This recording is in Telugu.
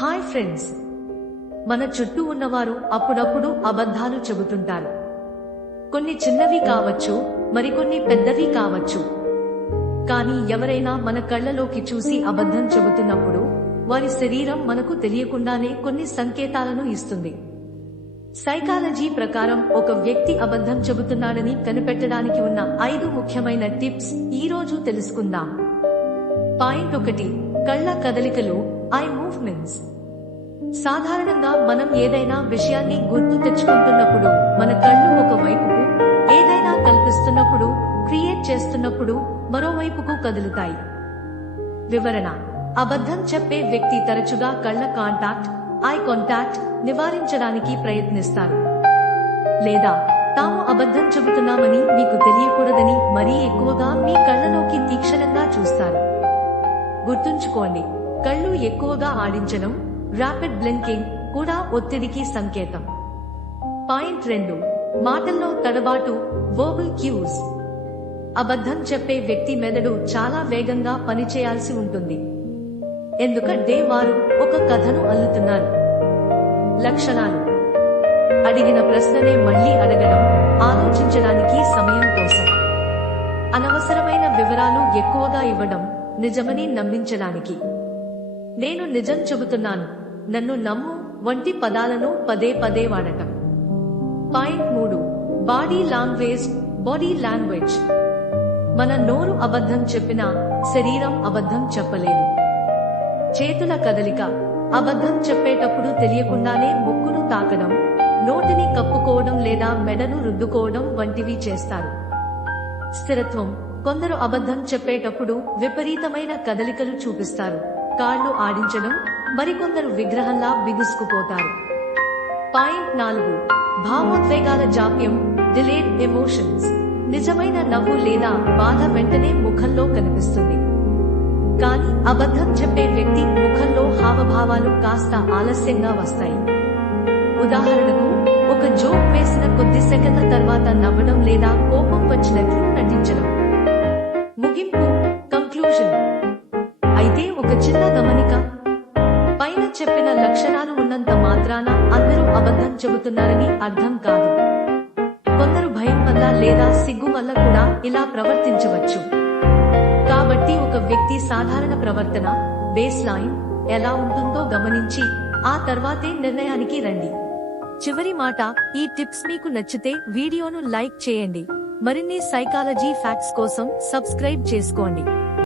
హాయ్ ఫ్రెండ్స్, మన చుట్టూ ఉన్నవారు అప్పుడప్పుడు అబద్ధాలు చెబుతుంటారు. కొన్ని చిన్నవి కావచ్చు, మరికొన్ని పెద్దవి కావచ్చు. కానీ ఎవరైనా మన కళ్ళలోకి చూసి అబద్ధం చెబుతున్నప్పుడు వారి శరీరం మనకు తెలియకుండానే కొన్ని సంకేతాలను ఇస్తుంది. సైకాలజీ ప్రకారం ఒక వ్యక్తి అబద్ధం చెబుతున్నాడని కనిపెట్టడానికి ఉన్న 5 ముఖ్యమైన టిప్స్ ఈ రోజు తెలుసుకుందాం. పాయింట్ 1, కళ్ళ కదలికలు, ఐ మూవ్మెంట్స్. సాధారణంగా మనం ఏదైనా విషయాన్ని గుర్తు తెచ్చుకుంటున్నప్పుడు మన కళ్ళు ఒక వైపుకు, ఏదైనా కల్పిస్తున్నప్పుడు, క్రియేట్ చేస్తున్నప్పుడు మరోవైపుకు కదులుతాయి. వివరణ: అబద్ధం చెప్పే వ్యక్తి తరచుగా కళ్ళ కాంటాక్ట్, ఐ కాంటాక్ట్ నివారించడానికి ప్రయత్నిస్తారు, లేదా తాము అబద్ధం చెబుతున్నామని మీకు తెలియకూడదని మరీ ఎక్కువగా మీ కళ్ళలోకి తీక్షణంగా చూస్తారు. గుర్తుంచుకోండి, కళ్ళు ఎక్కువగా ఆడించడం, ర్యాపిడ్ బ్లింకింగ్ కూడా ఒత్తిడికి సంకేతం. పాయింట్ 2, మాటల్లో తడబాటు, వర్బల్ క్యూస్. అబద్ధం చెప్పే వ్యక్తి మెదడు చాలా వేగంగా పనిచేయాల్సి ఉంటుంది, ఎందుకంటే వారు ఒక కథను అల్లుతున్నారు. లక్షణాలు: అడిగిన ప్రశ్ననే మళ్లీ అడగడం, ఆలోచించడానికి సమయం కోసం. అనవసరమైన వివరాలు ఎక్కువగా ఇవ్వడం, నిజమని నమ్మించడానికి. నేను నిజం చెబుతున్నాను, నన్ను నమ్ము వంటి పదాలను పదే పదే వాడటం. Point 3, body language. మన నోరు అబద్ధం చెప్పినా శరీరం అబద్ధం చెప్పలేదు. చేతుల కదలిక, అబద్ధం చెప్పేటప్పుడు తెలియకుండానే ముక్కును తాకడం, నోటిని కప్పుకోవడం లేదా మెడను రుద్దుకోవడం వంటివి చేస్తారు. స్థిరత్వం, కొందరు అబద్ధం చెప్పేటప్పుడు విపరీతమైన కదలికలు చూపిస్తారు, కాళ్ళు ఆడించడం, మరికొందరు విగ్రహంలా బిగుసుకుపోతారు. పాయింట్ 4, భావోద్వేగాల జాప్యం, డిలేడ్ ఎమోషన్స్. నిజమైన నవ్వు లేదా బాధ వెంటనే ముఖంలో కనిపిస్తుంది, కానీ అబద్ధం చెప్పే వ్యక్తి ముఖంలో హావభావాలు కాస్త ఆలస్యంగా వస్తాయి. ఉదాహరణకు, ఒక జోక్ వేసిన కొద్ది సెకన్ల తర్వాత నవ్వడం లేదా కోపం వచ్చినట్లు నటించడం. ముగింపు, కంక్లూజన్. అయితే ఒక చిన్న గమనిక: పైన చెప్పిన లక్షణాలు ఉన్నంత మాత్రాన అందరూ అబద్ధం చెబుతున్నారని అర్థం కాదు. కొందరు భయం వల్ల లేదా సిగ్గు వల్ల కూడా ఇలా ప్రవర్తించవచ్చు. కాబట్టి ఒక వ్యక్తి సాధారణ ప్రవర్తన, బేస్ లైన్ ఎలా ఉంటుందో గమనించి ఆ తర్వాతే నిర్ణయానికి రండి. చివరి మాట: ఈ టిప్స్ మీకు నచ్చితే వీడియోను లైక్ చేయండి. మరిన్ని సైకాలజీ ఫ్యాక్ట్స్ కోసం సబ్స్క్రైబ్ చేసుకోండి.